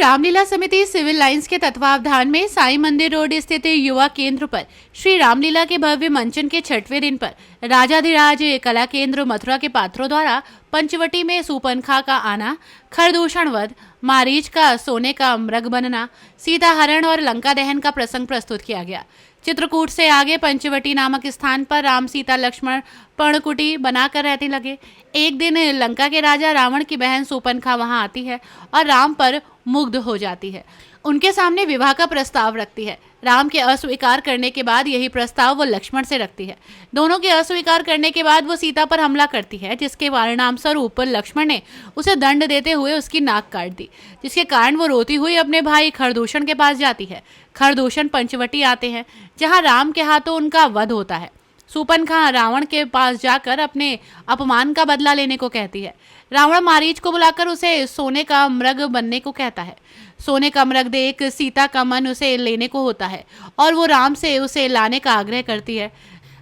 रामलीला समिति civil lines के तत्वावधान में साई मंदिर रोड स्थित युवा केंद्र पर श्री रामलीला के भव्य मंचन के 6वें दिन पर राजाधिराज कला केंद्र मथुरा के पात्रों द्वारा पंचवटी में सूपनखा का आना, खरदूषण वध, मारीच का सोने का मृग बनना, सीता हरण और लंका दहन का प्रसंग प्रस्तुत किया गया। चित्रकूट से आगे पंचवटी नामक स्थान पर राम सीता लक्ष्मण पर्णकुटी बनाकर रहने लगे। एक दिन लंका के राजा रावण की बहन सूपनखा वहां आती है और राम पर मुग्ध हो जाती है। उनके सामने विवाह का प्रस्ताव रखती है। राम के अस्वीकार करने के बाद यही प्रस्ताव वो लक्ष्मण से रखती है। दोनों के अस्वीकार करने के बाद वो सीता पर हमला करती है, जिसके परिणाम स्वरूप लक्ष्मण ने उसे दंड देते हुए उसकी नाक काट दी, जिसके कारण वो रोती हुई अपने भाई खरदूषण के पास जाती है। खरदूषण पंचवटी आते हैं, जहाँ राम के हाथों उनका वध होता है। सूपनखा रावण के पास जाकर अपने अपमान का बदला लेने को कहती है। रावण मारीच को बुलाकर उसे सोने का मृग बनने को कहता है। सोने का मृग देख सीता का मन उसे लेने को होता है और वो राम से उसे लाने का आग्रह करती है।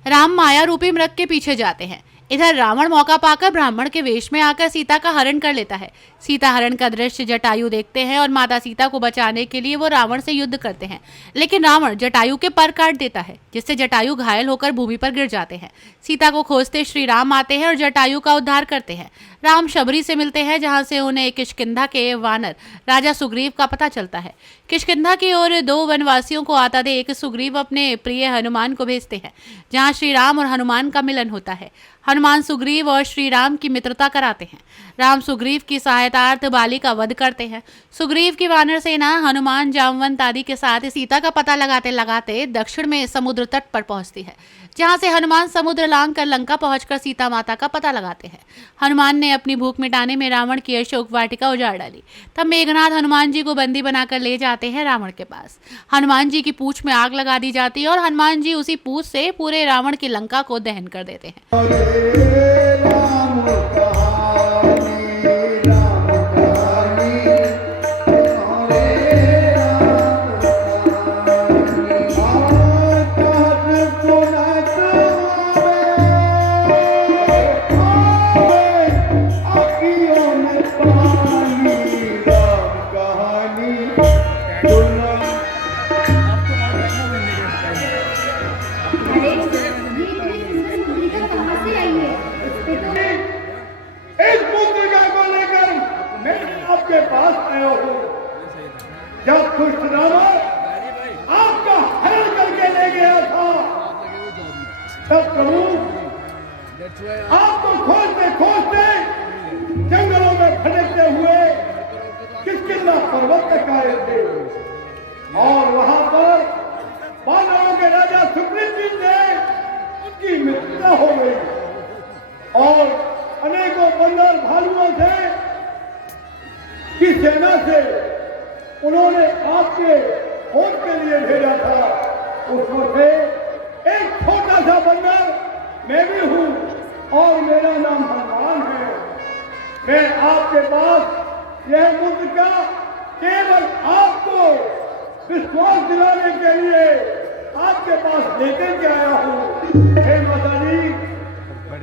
राम माया रूपी मृग के पीछे जाते हैं। इधर रावण मौका पाकर ब्राह्मण के वेश में आकर सीता का हरण कर लेता है। सीता हरण का दृश्य जटायु देखते हैं और माता सीता को बचाने के लिए वो रावण से युद्ध करते हैं, लेकिन रावण जटायु के पर काट देता है, जिससे जटायु घायल होकर भूमि पर गिर जाते हैं। सीता को खोजते श्री राम आते हैं और जटायु का उद्धार करते हैं। राम शबरी से मिलते हैं, जहां से उन्हें किष्किंधा के वानर राजा सुग्रीव का पता चलता है। किष्किंधा की ओर 2 वनवासियों को आता देख सुग्रीव अपने प्रिय हनुमान को भेजते हैं, जहां श्री राम और हनुमान का मिलन होता है। हनुमान सुग्रीव और श्री राम की मित्रता कराते हैं। राम सुग्रीव की सहायतार्थ बाली का वध करते हैं। सुग्रीव की वानर सेना हनुमान जामवंत आदि के साथ सीता का पता लगाते लगाते दक्षिण में समुद्र तट पर पहुंचती है, जहां से हनुमान समुद्र लांघ कर लंका पहुंचकर सीता माता का पता लगाते हैं। हनुमान ने अपनी भूख मिटाने में रावण की अशोक वाटिका उजाड़ डाली। तब मेघनाथ हनुमान जी को बंदी बनाकर ले जाते हैं रावण के पास। हनुमान जी की पूंछ में आग लगा दी जाती है और हनुमान जी उसी पूंछ से पूरे रावण की लंका को दहन कर देते हैं। आपके पास आया हूँ, जब दुष्ट रावण आपका हरण करके ले गया था, तब प्रभु आपको खोजते खोजते जंगलों में भटकते हुए किष्किंधा पर्वत तक आए थे और वहां पर वानरों के राजा सुग्रीव जी से उनकी मृत्यु हो गई और अनेकों बंदर भालुओं से की सेना से उन्होंने आपके खोज के लिए भेजा था। उसमें से एक छोटा सा बंदर मैं भी हूँ और मेरा नाम हनुमान है। मैं आपके पास यह मुद्दा केवल आपको विश्वास दिलाने के लिए आपके पास लेकर के आया हूँ। हे माता जी,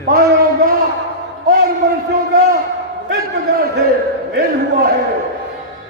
बानरों का और मनुष्यों का इस प्रकार से मेल हुआ है।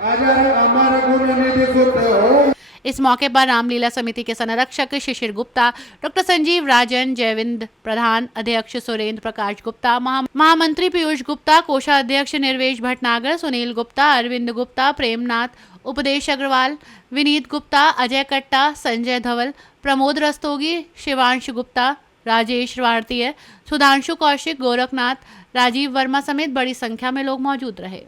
हमारा गुरु ने देखो। इस मौके पर रामलीला समिति के संरक्षक शिशिर गुप्ता, डॉक्टर संजीव राजन, जयविंद प्रधान, अध्यक्ष सुरेंद्र प्रकाश गुप्ता, महामंत्री पीयूष गुप्ता, कोषाध्यक्ष निर्वेश भटनागर, सुनील गुप्ता, अरविंद गुप्ता, प्रेमनाथ, उपदेश अग्रवाल, विनीत गुप्ता, अजय कट्टा, संजय धवल, प्रमोद रस्तोगी, शिवांश गुप्ता, राजेश भारतीय, सुधांशु कौशिक, गोरखनाथ, राजीव वर्मा समेत बड़ी संख्या में लोग मौजूद रहे।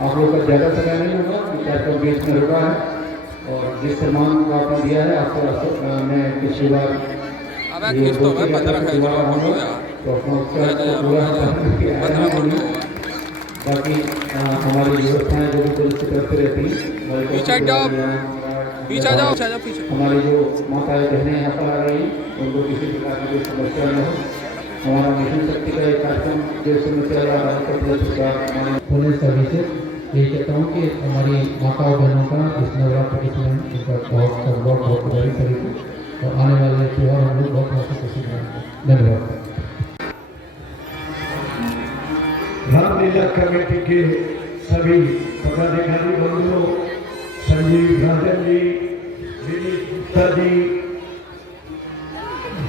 आप लोग का ज़्यादा समय नहीं होगा, विचार बीच में रुका है और जिस सम्मान को आपने दिया है आपको मैं पिछली बार बाकी हमारी व्यवस्थाएं जो भी पुलिस करते रहती हैं। हमारी जो माताएं बहनें यहाँ पर आ रही हैं उनको किसी प्रकार की कोई समस्या न हो। हमारा मिशन शक्ति का एक कार्यक्रम जो समस्या रहा है पुलिस सर्विसेज यही कहता हूँ कि हमारी माताओं बहनों का इस नवरात्र के समय उनका बहुत सदभाव बहुत बड़ी तरीके और आने वाले त्यौहार हम लोग बहुत हंसी खुशी मनाएंगे। धन्यवाद। रामलीला कमेटी के सभी पदाधिकारी बंधुओं, संजीव राजन जी, विनीत गुप्ता जी,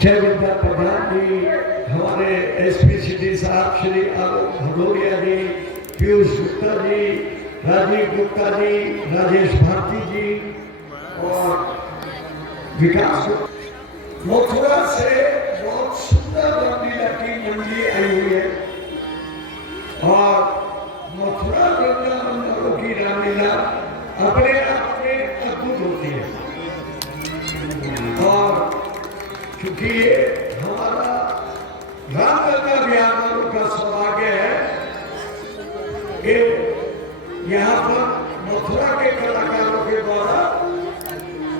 जयवंता प्रधान जी, हमारे एसपी सिटी साहब श्री आलोक भदौरिया जी, पीयूष गुप्ता जी, राजीव गुप्ता जी, राजेश भारती जी और विकास। मथुरा से बहुत सुंदर रामलीला की मंडली आई हुई है और मथुरा वृंदावन वालों की रामलीला अपने आप में अद्भुत होती है। और क्योंकि ये हमारा रामलला बिहार वालों का सौभाग्य है कि यहाँ पर मथुरा के कलाकारों के द्वारा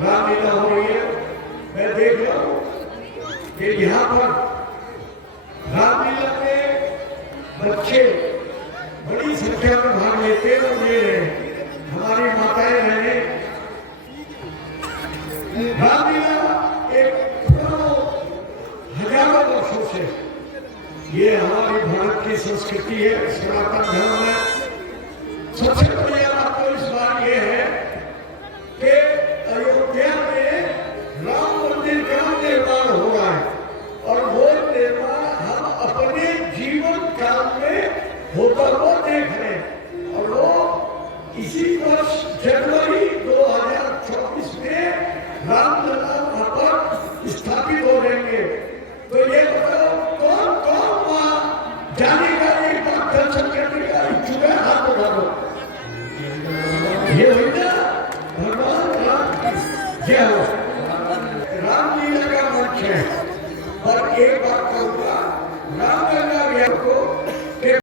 रामलीला हो रही है। मैं देख रहा हूँ कि यहाँ पर रामलीला में बच्चे बड़ी संख्या में भाग लेते और ले रहे हैं। हमारी माताएं बहनें, रामलीला एक पुराना हजारों वर्षों से ये हमारी भारत की संस्कृति है, सनातन धर्म है। सबसे